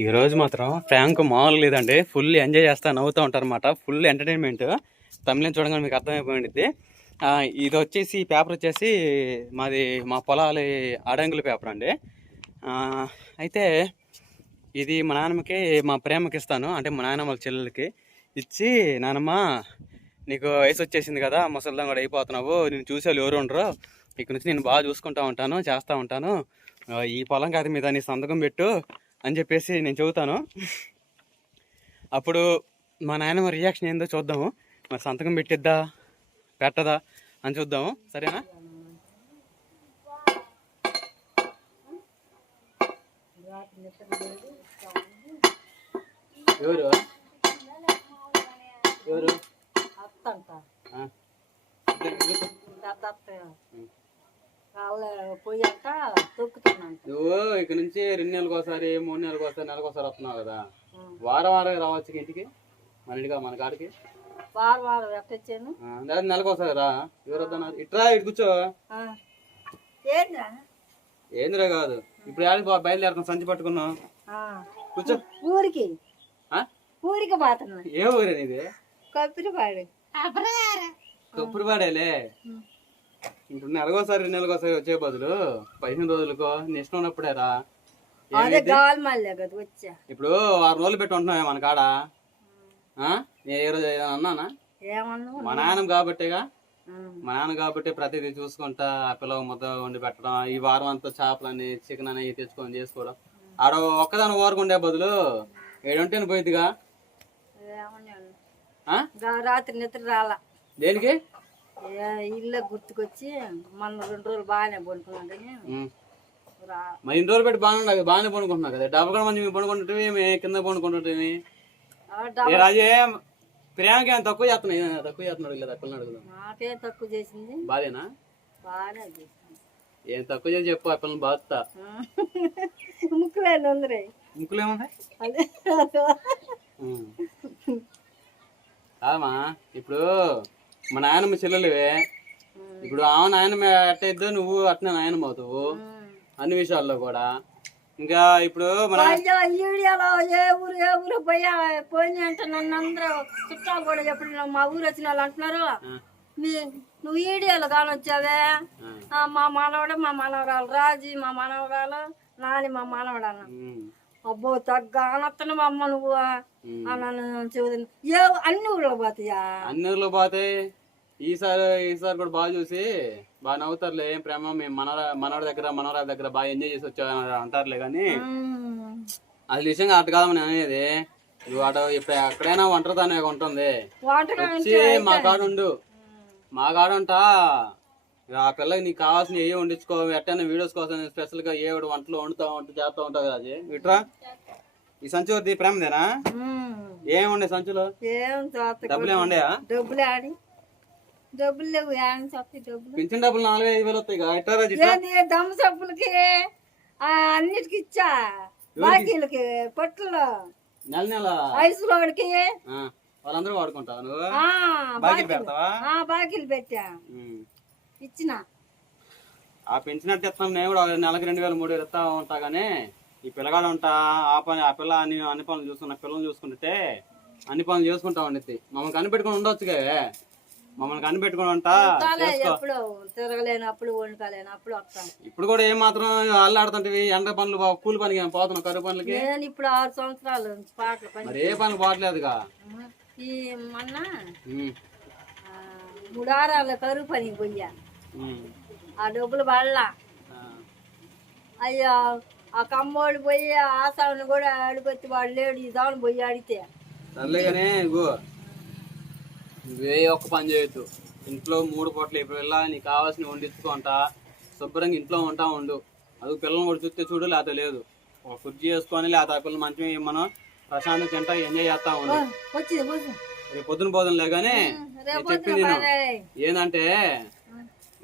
ఈ రోజు మాత్రం ఫ్రాంక్ మామూలు లేదండి. ఫుల్ ఎంజాయ్ చేస్తా నవ్వుతూ ఉంటారు అనమాట. Full entertainment. తమిళం చూడగానే మీకు అర్థమైపోయింది. ఇది వచ్చేసి పేపర్ వచ్చేసి మాది మా పొలాల అడంగుల పేపర్ అండి. అయితే ఇది మా నాన్నమ్మకి మా ప్రేమకి ఇస్తాను. అంటే మా నాయనమ్మ వాళ్ళ చెల్లెలకి ఇచ్చి, నానమ్మ నీకు వయసు వచ్చేసింది కదా, ముసలిదాం కూడా అయిపోతున్నావు, నేను చూసేవాళ్ళు ఎవరు ఉండరు, ఇక్కడ నుంచి నేను బాగా చూసుకుంటూ ఉంటాను, చేస్తూ ఉంటాను, ఈ పొలం కాదు మీద నీ సంతకం పెట్టు అని చెప్పేసి నేను చెబుతాను. అప్పుడు మా నాయనమ్మ రియాక్షన్ ఏందో చూద్దాము. మరి సంతకం పెట్టిద్దా పెట్టదా అని చూద్దాము. సరేనా? ఎవరు ఎవరు నువ్వు ఇక్కడ నుంచి 2 నెలలకు ఒకసారి 3 నెలలకు ఒకసారి నెలకు ఒకసారి వస్తున్నావు కదా, వారం వారం రావచ్చు ఇంటికి, మన ఇంటికి మన కాడికి. నెలకు ఒకసారి రా. ఎవరు వద్దన్నారు? ఇట్రా, ఇటు కూర్చో. ఏందిరా కాదు, ఇప్పుడు ఆడికి బయలుదేరుతాం, సంచి పట్టుకున్నాం, కూర్చో. ఊరికి ఊరికి పోతున్నా. ఏ ఊరే నీది? కొబ్బరిపాడు. కొబ్బరిపాడేలే. ఇప్పుడు నెలకోసారి 2 నెలకోసారి వచ్చే బదులు 15 రోజులకో నీ ఇష్టం ఉన్నప్పుడే రా. ఇప్పుడు 6 రోజులు పెట్టి ఉంటున్నావే మన కాడ. నేను ఏ రోజు అన్నానా? మా నాయన కాబట్టేగా. మా నాన్న కాబట్టి ప్రతిదీ చూసుకుంటా ఆ పిల్లలు ముద్ద వండి పెట్టడం, ఈ వారం అంతా చేపలని చికెన్ అని తెచ్చుకొని చేసుకోవడం. ఆడ ఒక్కదాని ఊరుకుండే బదులు 7 ఉంటేనే పోయిద్దిగా. రాత్రి నిద్ర రాలా. దేనికి? ఇల్లు గుర్తుకొచ్చి మన 2 రోజులు బాగానే పడుకున్నాం కానీ మరి 2 రోజులు పెట్టి బాగానే పడుకుంటున్నావు కదా. డబ్బు కూడా మంచి పడుకుంటుంటే కింద పడుకుంటుంటే రాజే ప్రేమకి ఏమైనా తక్కువ చేస్తున్నాయి? తక్కువ చేస్తున్నాడు లేదా? పిల్లలు నాకేం తక్కువ చేసింది? బాధేనా? బాగానే చేసింది. ఏం తక్కువ చేసి చెప్పు, ఆ పిల్లలు బాధతా. ముక్కులేందరే. ముక్కులేమున్నాయి? కాదమ్మా, ఇప్పుడు మా నాయనమ్మ చెల్లెలువే. ఇప్పుడు ఆమె నాయనమ్మ ఎట్టయిద్దో నువ్వు అట్నే నాయనమ్మ అవుతావు అన్ని విషయాల్లో కూడా. ఇంకా ఇప్పుడు ఈడియాలో ఏ ఊరు పోయి అంటే నన్ను అందరూ చుట్టాలు కూడా ఎప్పుడు మా ఊరు వచ్చిన వాళ్ళు అంటున్నారు, నువ్వు ఈడియాలో కానొచ్చావే, మా మనవడు మా మనవరాలు రాజీ, మా మనవరాలు నాని, మా మనవడు అన్న. అబ్బో తగ్గ అనత్తను మా అమ్మ నువ్వు అన్నాను. చెబుతుంది ఏ అన్ని ఊళ్ళో పోతాయా? అన్ని ఊళ్ళో పోతాయి. ఈసారి కూడా బాగా చూసి బాగా నవ్వుతారులే. ఏం ప్రేమ, మేము మనవడి దగ్గర మనవరాల దగ్గర బాగా ఎంజాయ్ చేసి వచ్చా అంటారులే. కానీ అది నిజంగా అటు కాదమని అనేది. నువ్వు అటు ఇప్పుడు ఎక్కడైనా ఒంటరితోనే ఉంటుంది. వచ్చి మా కాడ ఉండు, మా కాడ ఉంటా. ఆ పిల్లకి నీకు కావాల్సిన ఏ వండించుకో, ఎట్టైనా వీడియోస్ కోసం స్పెషల్ గా ఏ వంటలు వండుతా చేస్తా ఉంటావు కదా. అది ఇట్రా, ఈ సంచి ప్రేమదేనా? ఏం ఉండే సంచులో? డబ్బులు ఏమండయా? డబ్బులు లేవు. పింఛన్ డబ్బులు 4,000-5,000 వస్తాయి. దమ్ము సబ్బులకి అన్నిటికి ఇచ్చా. బాకీలకి పొట్టులో నెల ఐసులోడికి వాళ్ళందరూ వాడుకుంటావు నువ్వు? బాకీలు పెడతావా? బాకీలు పెట్టా, ఇచ్చిన. ఆ పెంచినట్టు ఇస్తాం. నేను కూడా నెలకి 2,000-3,000 ఇస్తా ఉంటా. కానీ ఈ పిల్లగాడు ఉంటా ఆ పిల్ల అన్ని పనులు చూసుకున్నా, పిల్లలు చూసుకుంటే అన్ని పనులు చేసుకుంటా ఉండిద్ది. మమ్మల్ని కనిపెట్టుకుని ఉండొచ్చుగా. మమ్మల్ని కనిపెట్టుకుని ఉంటా. తిరగలేనప్పుడు వండుకోలేనప్పుడు వస్తాను. ఇప్పుడు కూడా ఏం మాత్రం అల్లాడుతుంటే ఎండ పనులు కూలి పనికి పోతున్నావు, కరువు పనులకి. నేను ఇప్పుడు 6 సంవత్సరాలు పాటలు పని. మరి ఏ పనులు పోవట్లేదుగా. ఈ మొన్న 3 వారాల కరువు పనికి పోయా. ఆ డబ్బులు పడలా. అయ్యో ఆ కమ్మోడు పోయి ఆసావుని కూడా అడిగొచ్చి వాడు లేడు, ఈ సావుని పోయి అడిగితే సర్లేగానే నువ్వే ఒక్క పని చేయొద్దు. ఇంట్లో 3 పూటలు ఇప్పుడు వెళ్ళా, నీకు కావాల్సిన వండించుకుంటా శుభ్రంగా ఇంట్లో ఉంటా ఉండు. అది పిల్లల్ని కూడా చూస్తే చూడు, లేకపోతే లేదు. ఒక ఫుడ్ చేసుకొని లేకపోతే ఆ పిల్లలు మంచిగా మనం ప్రశాంతం తింటా ఎంజాయ్ చేస్తా ఉండు. రేపు పొద్దున పోదునులే. కానీ చెప్పింది ఏంటంటే,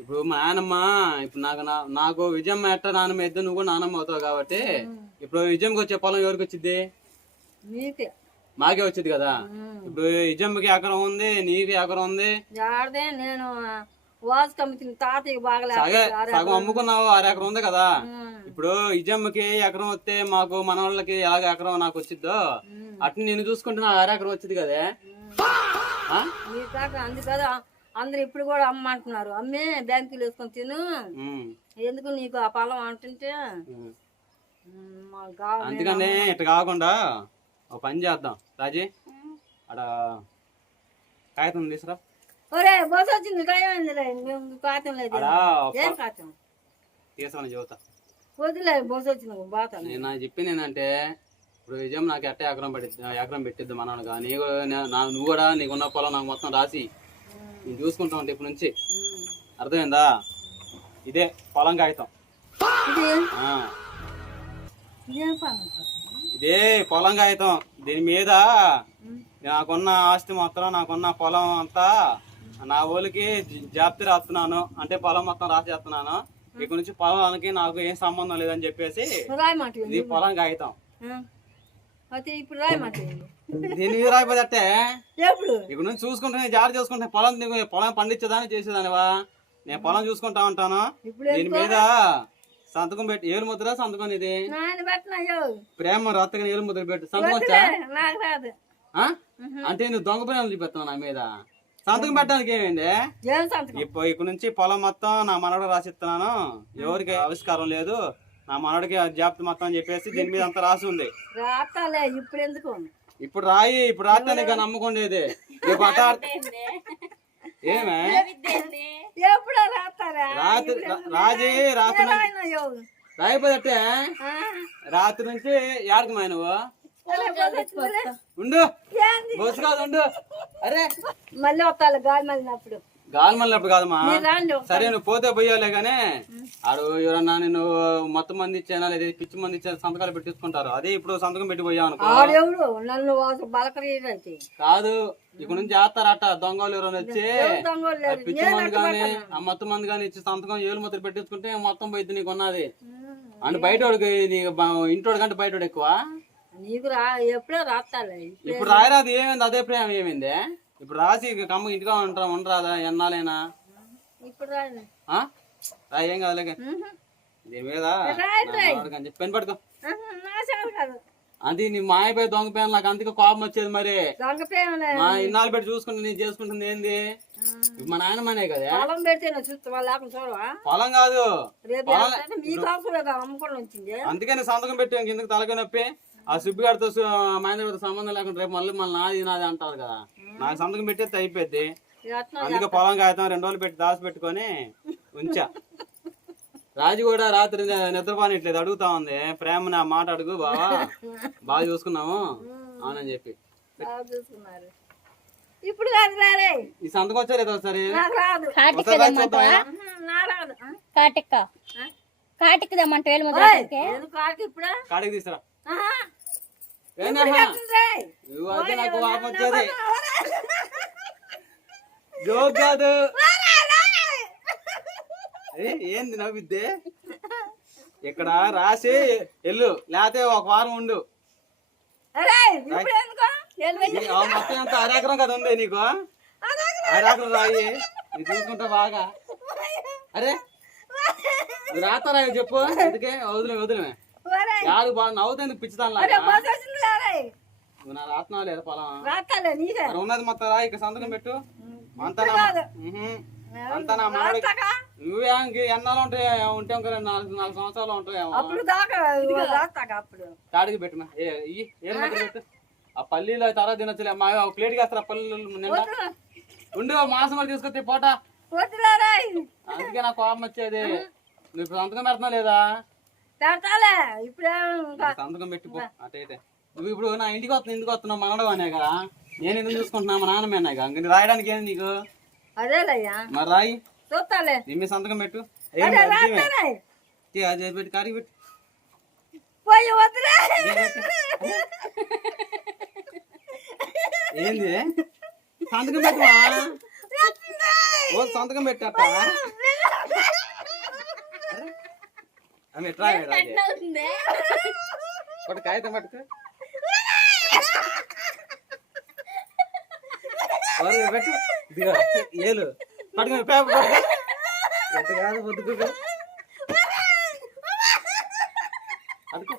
ఇప్పుడు మా నాన్నమ్మ, ఇప్పుడు నాకు విజయమ్మ ఎట్ట నాన్నమ్మ ఇద్దరు, నువ్వు కూడా నాన్నమ్మ అవుతావు కాబట్టి ఇప్పుడు విజయంకి వచ్చే పొలం ఎవరికి వచ్చింది? మాకే వచ్చింది కదా. ఇప్పుడు విజయమ్మకి ఎకరం ఉంది, నీకు ఎకరం ఉంది. నేను వాసు కమ్మిన తాతయ్య బాగా సగం అమ్ముకున్నావు 6 ఎకరం ఉంది కదా. ఇప్పుడు ఇజమ్మకి ఎకరం వస్తే మాకు మన వాళ్ళకి ఎలాగ ఎకరం నాకు వచ్చిద్దో అట్లా నేను చూసుకుంటే నాకు 6 ఎకరం వచ్చింది కదే. అందుకదా అందరు ఇప్పుడు కూడా అమ్మంటున్నారు. అమ్మే బ్యాంకులు వేసుకొని తిను, ఎందుకు నీకు ఆ పొలం అంటుంటే. అందుకని ఇట్లా కాకుండా ఒక పని చేద్దాం రాజీ, అక్కడ కాగితం తీసురా. ఒరే బస్ వచ్చింది, కాగితం లేదు. ఏం కాగితం తీసుకుని చెబుతా. వదిలే బస్ వచ్చింది బాత. నేను నాకు చెప్పింది ఏంటంటే, ఇప్పుడు విజయం నాకు ఎట్ట ఎకరం పెట్టిద్దు మనగా, నువ్వు కూడా నీకున్న పొలం నాకు మొత్తం రాసి నేను చూసుకుంటా ఉంటా ఇప్పటి నుంచి. అర్థమైందా? ఇదే పొలం కాగితం, ఇదే పొలం కాగితం. దీని మీద నాకున్న ఆస్తి మొత్తం, నాకున్న పొలం అంతా నా ఊళ్ళకి జాప్తి రాస్తున్నాను, అంటే పొలం మొత్తం రాసేస్తున్నాను. ఇక్కడ నుంచి పొలానికి నాకు ఏం సంబంధం లేదని చెప్పేసి ఇది పొలం కాగితం. ఇప్పుడు రాయమాట దీని మీద రాయిపోతే ఇక్కడ నుంచి చూసుకుంటే జాగ్రత్త చూసుకుంటే పొలం పండించేదాన్ని చేసేదానివా. నేను పొలం చూసుకుంటా ఉంటాను. దీని మీద సంతకం పెట్టి ఏలు ముద్ర సంతకం. ఇది ప్రేమ రత్తగా ఏలు ముద్ర పెట్టి సంతకం వచ్చా అంటే నువ్వు దొంగ ప్రేమ చూపిస్తున్నావు నా మీద. సంతకం పెట్టడానికి ఏమైంది? ఇప్పుడు ఇక్కడ నుంచి పొలం మొత్తం నా మనవడు రాసిస్తున్నాను, ఎవరికి ఆవిష్కారం లేదు, నా మనవడికి జాప్తి మొత్తం అని చెప్పేసి దీని మీద అంతా రాసి ఉంది. ఇప్పుడు రాయి, ఇప్పుడు రాస్తే నీకు నమ్ముకుండేది. ఏమే రాజీ రాత్రి రాయిపోతే రాత్రి నుంచి ఏడకమా నువ్వు ఉండు, బస్సు కాదు ఉండు. అరే మళ్ళీ వస్తాను గాలి మళ్ళినప్పుడు. గాలి మళ్ళినప్పుడు కాదమ్మా, సరే నువ్వు పోతే పోయాలే గానీ ఆడు ఎవరన్నా నేను మొత్తం మంది ఇచ్చానా లేదా పిచ్చి మంది ఇచ్చాను సంతకాలు పెట్టించుకుంటారు. అదే ఇప్పుడు సంతకం పెట్టి పోయావు అనుకో కాదు, ఇక్కడ నుంచి చేస్తారట దొంగలు ఎవరైనా వచ్చి పిచ్చి మంది గానీ ఆ మొత్తం మంది గానీ ఇచ్చి సంతకం ఏలు ముద్ర పెట్టించుకుంటే మొత్తం పోయింది నీకు ఉన్నది. అంటే బయట వాడికి ఇంటోడి కంటే బయట ఎక్కువ. నీకు ఎప్పుడో రాస్తాలే, ఇప్పుడు రాయరాదు. ఏమైంది? అదే ప్రేమ ఏమైంది? ఇప్పుడు రాసి కమ్మ ఇంటిగా ఉండరాదా ఎన్నాలైనా? ఇప్పుడు ఏం కాదులే దీని మీద పెన్ పట్టుకో. అది నీ మాయపై దొంగ పేరు, నాకు అందుకే కోపం వచ్చేది. మరి మా ఇన్నాళ్ళు పెట్టి చూసుకుంటే నేను చేసుకుంటుంది ఏంది? మా నాయనమ్మనే కదా పొలం కాదు, అందుకని సంతకం పెట్టి కిందకి తలకి నొప్పి. ఆ సుబ్బిగాడితో మహేంద్రతో సంబంధం లేకుండా రేపు మళ్ళీ నాది అంటారు కదా. నాకు సంతకం పెట్టేది అయిపోద్ది. అందుకే పొలం కాగితం 2 రోజులు పెట్టి దాచి పెట్టుకొని ఉంచా. రాజు కూడా రాత్రి నిద్రపోనిట్లేదు, అడుగుతా ఉంది ప్రేమ నా మాట అడుగు బావా, బాగా చూసుకున్నాము అవునని చెప్పి. ఇప్పుడు ఈ సంతకం వచ్చారు ఏదో ఒకసారి కాడికి తీసుకురా. అదే నాకు పాపం వచ్చేది, జోక్ కాదు. ఏంది నవ్విద్దే? ఇక్కడ రాసి ఎల్లు, లేకపోతే ఒక వారం ఉండు. మొత్తం ఎంత 6 ఎకరం కదా ఉంది నీకు, 6 ఎకరం రాయి నీ చూసుకుంటా బాగా. అరే రాతారా చెప్పు, అందుకే వదిలేమే యారు బాగా నవ్వుతుంది పిచ్చిదాని నువ్వు నా రాత్నావు లేదా పొలం ఉన్నది మొత్తం రా. ఇక సంతకం పెట్టు. అంతా నా మామిడి నువ్వే ఎన్నాళ్ళు ఉంటాయి ఉంటే 4 సంవత్సరాలు ఉంటాయేమో. తాడికి పెట్టు, ఏం పెట్టు. ఆ పల్లీలో తర్వాత తినొచ్చులే మా ప్లేట్ వేస్తారా పల్లీలు నిండా ఉండు. మాసం కూడా తీసుకొచ్చి పోట. అందుకే నాకు కోపం వచ్చేది. నువ్వు ఇప్పుడు సంతకం పెడుతున్నావు లేదా? సంతకం పెట్టిపో. అటైతే నువ్వు ఇప్పుడు నా ఇంటికి వస్తున్నావు మనడం అనే కదా, నేను ఎందుకు చూసుకుంటున్నా మా నాన్నమేనా ఇంక రాయడానికి ఏంది నీకు? మరి రాయి మీ సంతకం పెట్టు. పెట్టి కాడికి పెట్టు. ఏంది సంతకం పెట్టువా? సంతకం పెట్టట ఎట్లా కాగితం పట్టుకో. పెట్టు ఏలు పట్టుకో పేపర్ పట్టుకో ఎంత కాదు పొద్దుకో అడుకో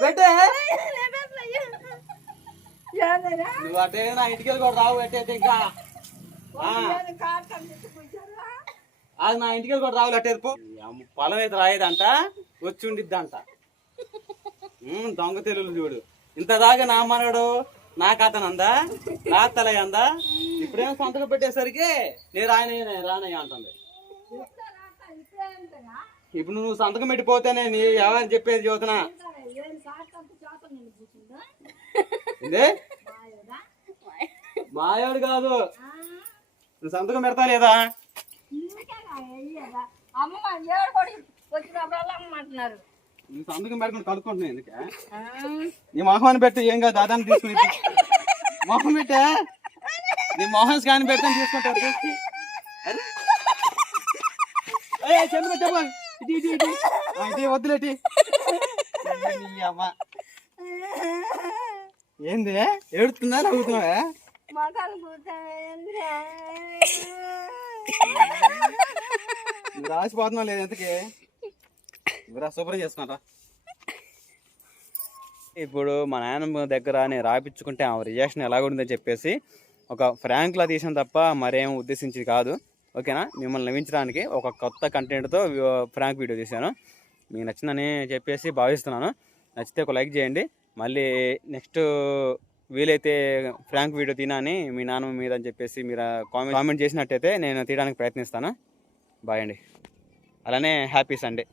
పెట్టే నువ్వు అటే నా ఇంటికి వెళ్ళి కూడా రావు పెట్టయితే ఇంకా అది నా ఇంటికి వెళ్ళి కూడా రావులు అట్టేది పో పొలం అయితే రాయేదంట వచ్చి ఉండిద్దంట దొంగ తెలుగు చూడు ఇంత దాకా నా మనడు నా కథనందా నా తలయ్యందా ఇప్పుడేమో సంతకం పెట్టేసరికి నేను రానయ్య అంటుంది ఇప్పుడు నువ్వు సంతకం పెట్టిపోతేనే నీ ఎవరని చెప్పేది చదువుతున్నా మాయోడు కాదు నువ్వు సంతకం పెడతా లేదా నువ్వు సంతకం పెట్టుకుని కలుపుకుంటున్నావు ఎందుకే నీ మొహాన్ని పెట్టి ఏం కాదు దాదాన్ని తీసుకుని మొహం పెట్టా నీ మొహం స్కాన్ పెడతాను తీసుకుంటారు చెప్పు చెప్పు ఇటు ఇటు ఇటు ఇటు వద్దులేటి అమ్మ ఏంది ఏడుతుందా నవ్వుతున్నావా రాసిపోతున్నావు లేదు ఎంతకి శుభ్రం చేసుకున్నారా ఇప్పుడు మా నాయనమ్మ దగ్గర నేను రాయించుకుంటే ఆమె రియాక్షన్ ఎలాగుంటుందని చెప్పేసి ఒక ఫ్రాంక్లా తీసాను తప్ప మరేం ఉద్దేశించి కాదు. ఓకేనా, మిమ్మల్ని నవ్వించడానికి ఒక కొత్త కంటెంట్తో ఫ్రాంక్ వీడియో తీశాను. మీకు నచ్చిందని చెప్పేసి భావిస్తున్నాను. నచ్చితే ఒక లైక్ చేయండి. మళ్ళీ నెక్స్ట్ వీలైతే ఫ్రాంక్ వీడియో తినని మీ నాన్న మీద అని చెప్పేసి మీరు కామెంట్ చేసినట్టయితే నేను తీయడానికి ప్రయత్నిస్తాను. బాయ్ అండి. అలానే హ్యాపీ సండే.